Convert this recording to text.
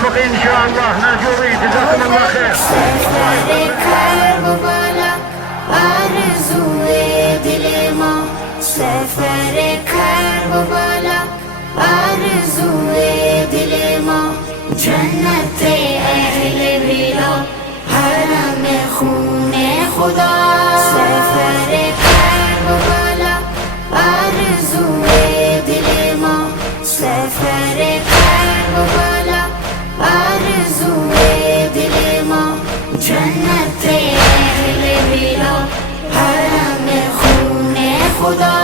الموفق ان شاء الله. ماجورين جزاكم الله خير. سفر کربلا آرزوی دل ما، سفر کربلا آرزوی دل ما، جنت اهل بلا حرم خون خدا. سفر کربلا آرزوی دل ما، سفر کربلا آرزوی دل ما، جنت اهل بلا حرم خون خدا.